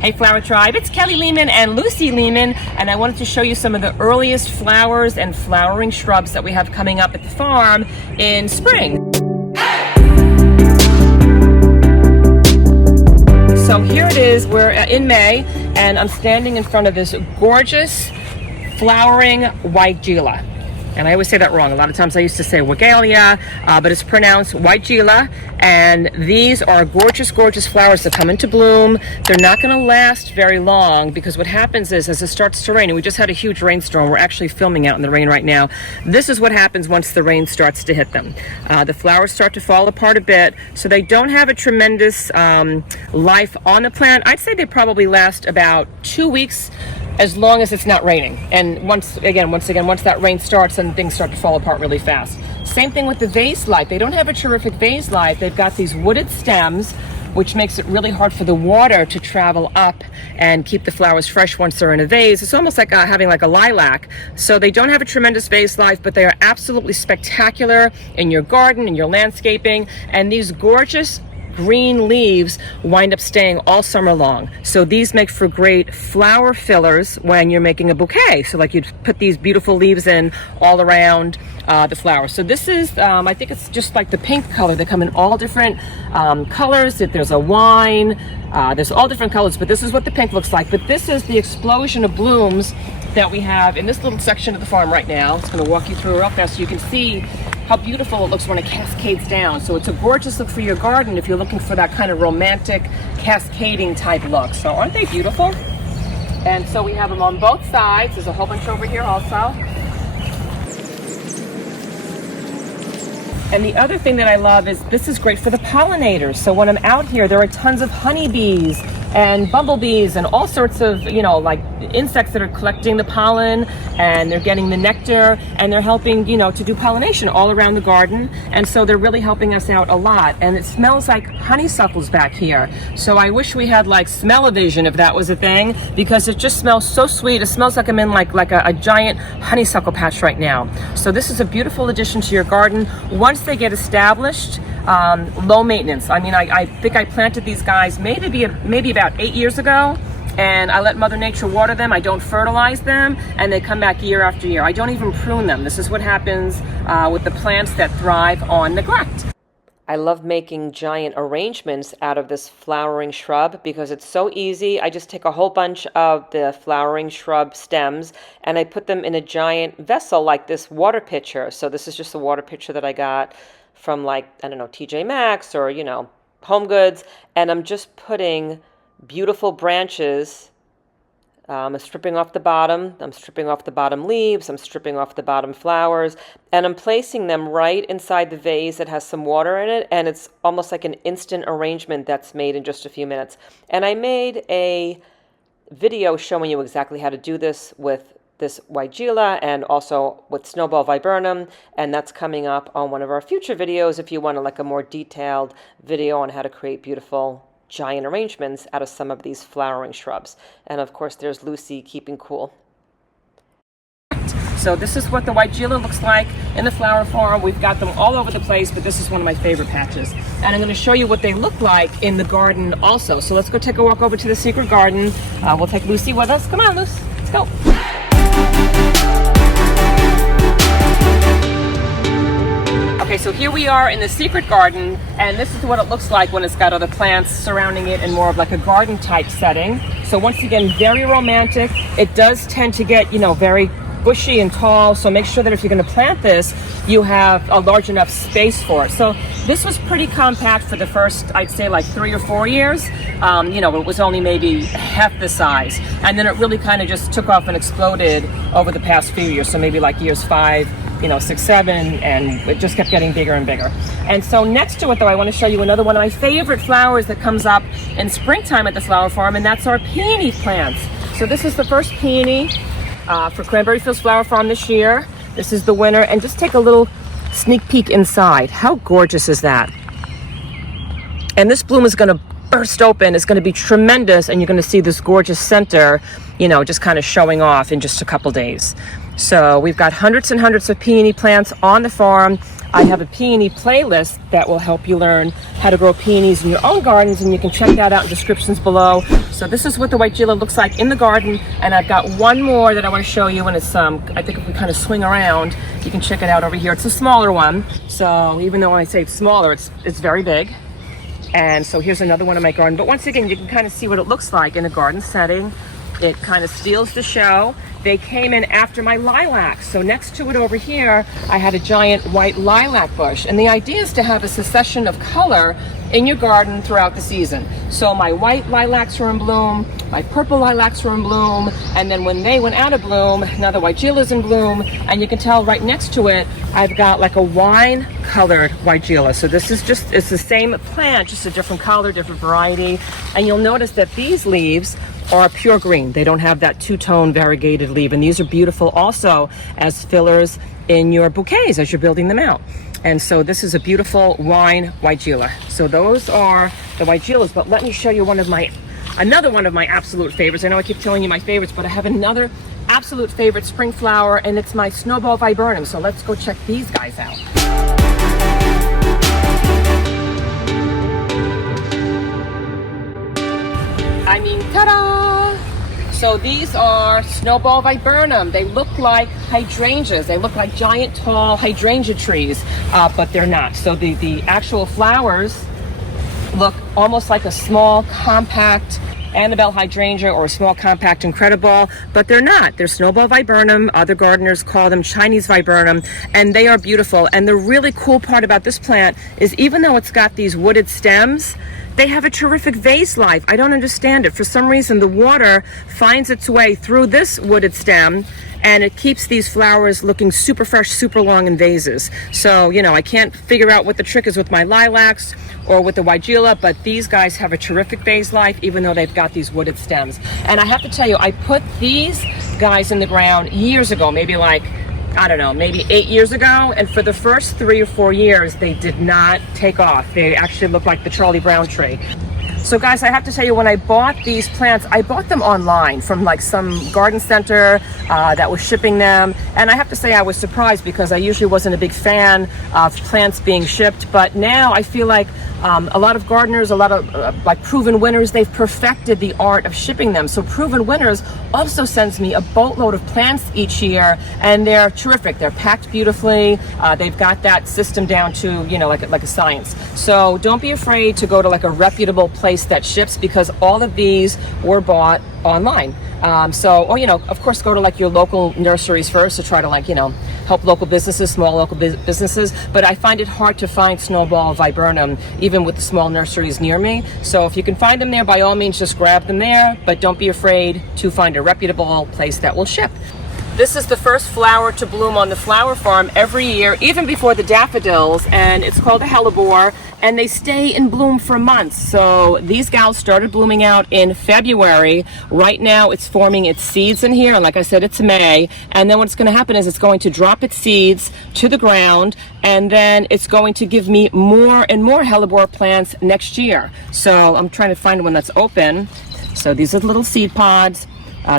Hey Flower Tribe, it's Kelly Lehman and Lucy Lehman, and I wanted to show you some of the earliest flowers and flowering shrubs that we have coming up at the farm in spring. So here it is, we're in May, and I'm standing in front of this gorgeous flowering Weigela. And I always say that wrong. A lot of times I used to say Weigela, but it's pronounced Weigela. And these are gorgeous, gorgeous flowers that come into bloom. They're not going to last very long because what happens is as it starts to rain, and we just had a huge rainstorm. We're actually filming out in the rain right now. This is what happens once the rain starts to hit them. The flowers start to fall apart a bit, so they don't have a tremendous life on the plant. I'd say they probably last about 2 weeks, as long as it's not raining. And once again, once that rain starts, then things start to fall apart really fast. Same thing with the vase life. They don't have a terrific vase life. They've got these wooded stems, which makes it really hard for the water to travel up and keep the flowers fresh once they're in a vase. It's almost like having like a lilac. So they don't have a tremendous vase life, but they are absolutely spectacular in your garden, in your landscaping. And these gorgeous green leaves wind up staying all summer long. So these make for great flower fillers when you're making a bouquet. So like you'd put these beautiful leaves in all around the flowers. So this is, I think it's just like the pink color. They come in all different colors. There's a wine, there's all different colors, but this is what the pink looks like. But this is the explosion of blooms that we have in this little section of the farm right now. I'm just going to walk you through real fast so you can see how beautiful it looks when it cascades down. So it's a gorgeous look for your garden if you're looking for that kind of romantic cascading type look. So aren't they beautiful? And so we have them on both sides. There's a whole bunch over here also. And the other thing that I love is this is great for the pollinators. So when I'm out here, there are tons of honeybees and bumblebees and all sorts of, like insects that are collecting the pollen, and they're getting the nectar, and they're helping, to do pollination all around the garden. And so they're really helping us out a lot. And it smells like honeysuckles back here. So I wish we had like smell-o-vision if that was a thing, because it just smells so sweet. It smells like I'm in like a giant honeysuckle patch right now. So this is a beautiful addition to your garden. Once they get established, low maintenance. I mean, I think I planted these guys maybe about 8 years ago, and I let Mother Nature water them. I don't fertilize them, and they come back year after year. I don't even prune them. This is what happens with the plants that thrive on neglect. I love making giant arrangements out of this flowering shrub because it's so easy. I just take a whole bunch of the flowering shrub stems and I put them in a giant vessel like this water pitcher. So this is just a water pitcher that I got from like, I don't know, TJ Maxx or, Home Goods. And I'm just putting beautiful branches. I'm stripping off the bottom. I'm stripping off the bottom leaves. I'm stripping off the bottom flowers. And I'm placing them right inside the vase that has some water in it. And it's almost like an instant arrangement that's made in just a few minutes. And I made a video showing you exactly how to do this with this Weigela and also with Snowball Viburnum. And that's coming up on one of our future videos if you want like a more detailed video on how to create beautiful giant arrangements out of some of these flowering shrubs. And of course there's Lucy keeping cool. So this is what the Weigela looks like in the flower farm. We've got them all over the place, but this is one of my favorite patches. And I'm going to show you what they look like in the garden also. So let's go take a walk over to the secret garden. We'll take Lucy with us. Come on, Lucy, let's go. Okay, so here we are in the secret garden, and this is what it looks like when it's got other plants surrounding it in more of like a garden type setting. So once again, very romantic. It does tend to get, very bushy and tall, so make sure that if you're going to plant this, you have a large enough space for it. So this was pretty compact for the first, I'd say like 3 or 4 years. It was only maybe half the size, and then it really kind of just took off and exploded over the past few years. So maybe like years 5, 6, 7, and it just kept getting bigger and bigger. And so next to it, though, I want to show you another one of my favorite flowers that comes up in springtime at the flower farm, and that's our peony plants. So this is the first peony for Cranberry Fields Flower Farm this year. This is the winner, and just take a little sneak peek inside. How gorgeous is that? And this bloom is going to burst open. It's going to be tremendous, and you're going to see this gorgeous center, just kind of showing off in just a couple days. So we've got hundreds and hundreds of peony plants on the farm. I have a peony playlist that will help you learn how to grow peonies in your own gardens, and you can check that out in descriptions below. So this is what the Weigela looks like in the garden, and I've got one more that I want to show you, and it's I think if we kind of swing around, you can check it out over here. It's a smaller one, so even though when I say it's smaller, it's very big. And so here's another one in my garden, but once again, you can kind of see what it looks like in a garden setting. It kind of steals the show. They came in after my lilacs. So next to it over here, I had a giant white lilac bush. And the idea is to have a succession of color in your garden throughout the season. So my white lilacs were in bloom, my purple lilacs were in bloom, and then when they went out of bloom, now the Weigela's in bloom, and you can tell right next to it, I've got like a wine colored Weigela. So this is just, it's the same plant, just a different color, different variety. And you'll notice that these leaves are pure green. They don't have that two-tone variegated leaf, and these are beautiful also as fillers in your bouquets as you're building them out. And so this is a beautiful wine Weigela. So those are the Weigelas, but let me show you another one of my absolute favorites. I know I keep telling you my favorites, but I have another absolute favorite spring flower, and it's my Snowball Viburnum. So let's go check these guys out. I mean, ta-da! So these are Snowball Viburnum. They look like hydrangeas. They look like giant, tall hydrangea trees, but they're not. So the actual flowers look almost like a small, compact Annabelle hydrangea or a small, compact Incredible, but they're not. They're Snowball Viburnum. Other gardeners call them Chinese Viburnum, and they are beautiful. And the really cool part about this plant is even though it's got these wooded stems, they have a terrific vase life. I don't understand it. For some reason, the water finds its way through this wooded stem, and it keeps these flowers looking super fresh, super long in vases. So, you know, I can't figure out what the trick is with my lilacs or with the Weigela, but these guys have a terrific vase life, even though they've got these wooded stems. And I have to tell you, I put these guys in the ground years ago, maybe like, I don't know, maybe 8 years ago, and for the first 3 or 4 years, they did not take off. They actually look like the Charlie Brown tree. So guys, I have to tell you, when I bought these plants, I bought them online from like some garden center that was shipping them. And I have to say I was surprised because I usually wasn't a big fan of plants being shipped. But now I feel like a lot of gardeners, a lot of like Proven Winners, they've perfected the art of shipping them. So Proven Winners also sends me a boatload of plants each year, and they're terrific. They're packed beautifully. They've got that system down to, you know, like a science. So don't be afraid to go to like a reputable place that ships, because all of these were bought online. You know, of course, go to like your local nurseries first to try to like, you know, help local businesses, small local businesses. But I find it hard to find Snowball Viburnum, even with the small nurseries near me. So if you can find them there, by all means, just grab them there. But don't be afraid to find a reputable place that will ship. This is the first flower to bloom on the flower farm every year, even before the daffodils, and it's called a Hellebore, and they stay in bloom for months. So these gals started blooming out in February. Right now it's forming its seeds in here, and like I said, it's May, and then what's going to happen is it's going to drop its seeds to the ground, and then it's going to give me more and more Hellebore plants next year. So I'm trying to find one that's open. So these are the little seed pods.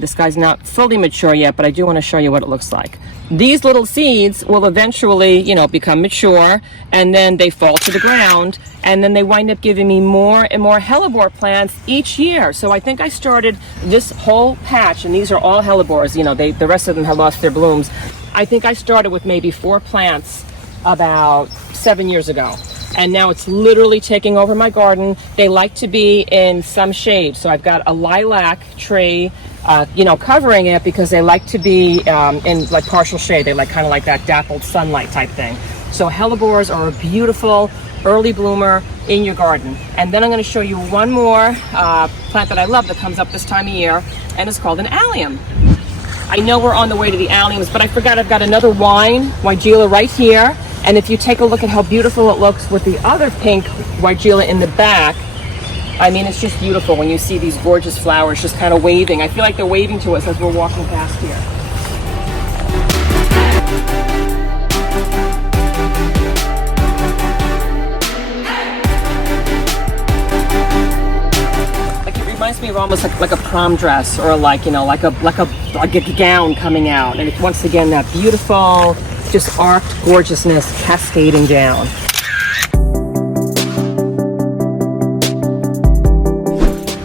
This guy's not fully mature yet, but I do want to show you what it looks like. These little seeds will eventually, you know, become mature, and then they fall to the ground, and then they wind up giving me more and more Hellebore plants each year. So I think I started this whole patch, and these are all Hellebores. You know, the rest of them have lost their blooms. I think I started with maybe 4 plants about 7 years ago. And now it's literally taking over my garden. They like to be in some shade. So I've got a lilac tree, you know, covering it, because they like to be in like partial shade. They like kind of like that dappled sunlight type thing. So Hellebores are a beautiful early bloomer in your garden. And then I'm going to show you one more plant that I love that comes up this time of year, and it's called an Allium. I know we're on the way to the Alliums, but I forgot I've got another wine Weigela right here. And if you take a look at how beautiful it looks with the other pink Weigela in the back, I mean, it's just beautiful when you see these gorgeous flowers just kind of waving. I feel like they're waving to us as we're walking past here. Like, it reminds me of almost like a prom dress, or like, you know, like a gown coming out. And it's once again that beautiful just arced gorgeousness cascading down.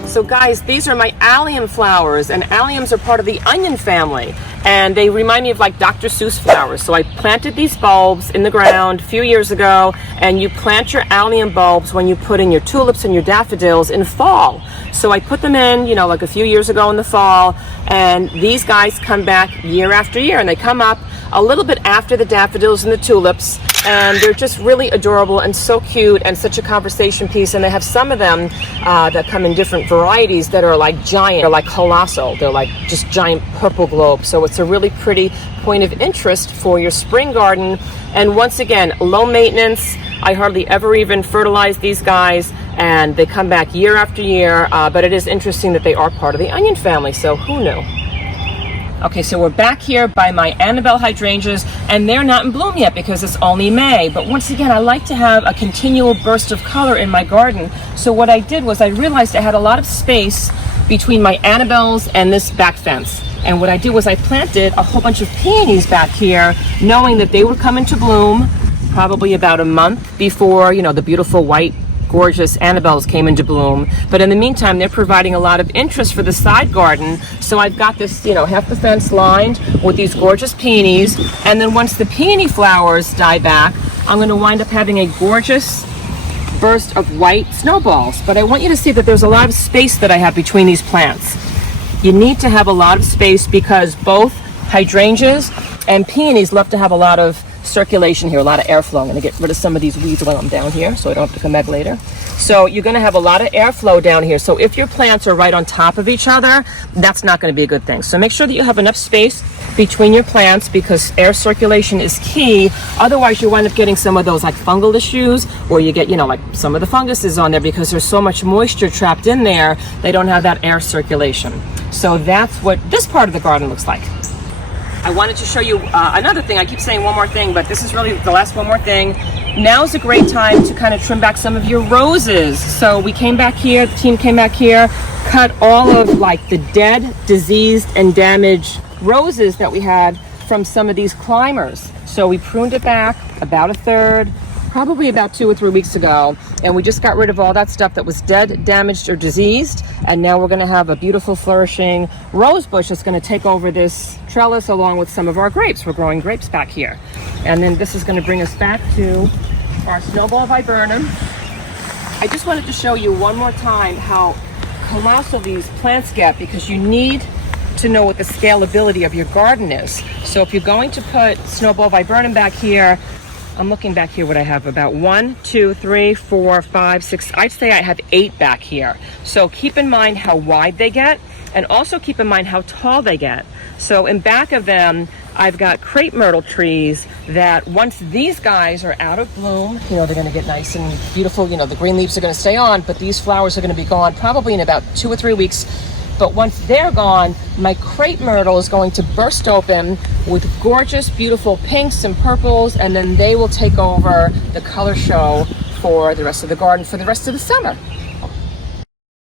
So guys, these are my allium flowers, and alliums are part of the onion family, and they remind me of like Dr. Seuss flowers. So I planted these bulbs in the ground a few years ago, and you plant your allium bulbs when you put in your tulips and your daffodils in fall. So I put them in, you know, like a few years ago in the fall, and these guys come back year after year, and they come up a little bit after the daffodils and the tulips, and they're just really adorable and so cute and such a conversation piece. And they have some of them that come in different varieties that are like giant, they're like colossal, they're like just giant purple globes. So it's a really pretty point of interest for your spring garden. And once again, low maintenance. I hardly ever even fertilize these guys, and they come back year after year, but it is interesting that they are part of the onion family, so who knew? Okay, so we're back here by my Annabelle hydrangeas, and they're not in bloom yet because it's only May. But once again, I like to have a continual burst of color in my garden. So what I did was I realized I had a lot of space between my Annabelles and this back fence. And what I did was I planted a whole bunch of peonies back here, knowing that they would come into bloom probably about a month before, you know, the beautiful white gorgeous Annabelles came into bloom. But in the meantime, they're providing a lot of interest for the side garden. So I've got this, you know, half the fence lined with these gorgeous peonies. And then once the peony flowers die back, I'm going to wind up having a gorgeous burst of white snowballs. But I want you to see that there's a lot of space that I have between these plants. You need to have a lot of space because both hydrangeas and peonies love to have a lot of circulation here, a lot of airflow. I'm going to get rid of some of these weeds while I'm down here so I don't have to come back later. So you're going to have a lot of airflow down here. So if your plants are right on top of each other, that's not going to be a good thing. So make sure that you have enough space between your plants because air circulation is key. Otherwise, you wind up getting some of those like fungal issues, or you get, you know, like some of the funguses on there because there's so much moisture trapped in there, they don't have that air circulation. So that's what this part of the garden looks like. I wanted to show you another thing. I keep saying one more thing, but this is really the last one more thing. Now is a great time to kind of trim back some of your roses. So we came back here, the team came back here, cut all of like the dead, diseased, and damaged roses that we had from some of these climbers. So we pruned it back about a third, probably about 2 or 3 weeks ago, and we just got rid of all that stuff that was dead, damaged, or diseased. And now we're going to have a beautiful flourishing rose bush that's going to take over this trellis along with some of our grapes. We're growing grapes back here. And then this is going to bring us back to our Snowball Viburnum. I just wanted to show you one more time how colossal these plants get, because you need to know what the scalability of your garden is. So if you're going to put Snowball Viburnum back here, I'm looking back here what I have, about 1, 2, 3, 4, 5, 6, I'd say I have 8 back here. So keep in mind how wide they get, and also keep in mind how tall they get. So in back of them, I've got crepe myrtle trees that once these guys are out of bloom, you know, they're going to get nice and beautiful, you know, the green leaves are going to stay on, but these flowers are going to be gone probably in about 2 or 3 weeks. But once they're gone, my crepe myrtle is going to burst open with gorgeous, beautiful pinks and purples, and then they will take over the color show for the rest of the garden for the rest of the summer.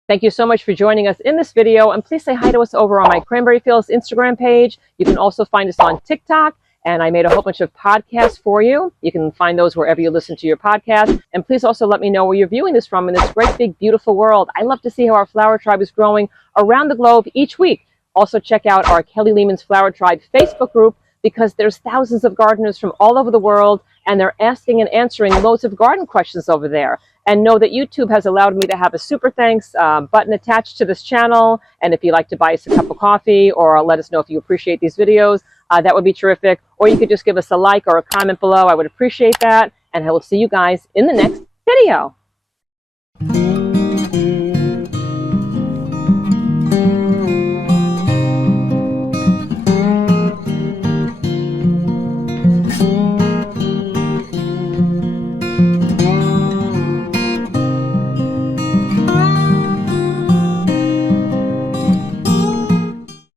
Thank you so much for joining us in this video, and please say hi to us over on my Cranberry Fields Instagram page. You can also find us on TikTok, and I made a whole bunch of podcasts for you. You can find those wherever you listen to your podcast. And please also let me know where you're viewing this from in this great, big, beautiful world. I love to see how our flower tribe is growing around the globe each week. Also check out our Kelly Lehman's Flower Tribe Facebook group, because there's thousands of gardeners from all over the world, and they're asking and answering loads of garden questions over there. And know that YouTube has allowed me to have a super thanks button attached to this channel. And if you'd like to buy us a cup of coffee or let us know if you appreciate these videos, that would be terrific. Or you could just give us a like or a comment below. I would appreciate that. And I will see you guys in the next video.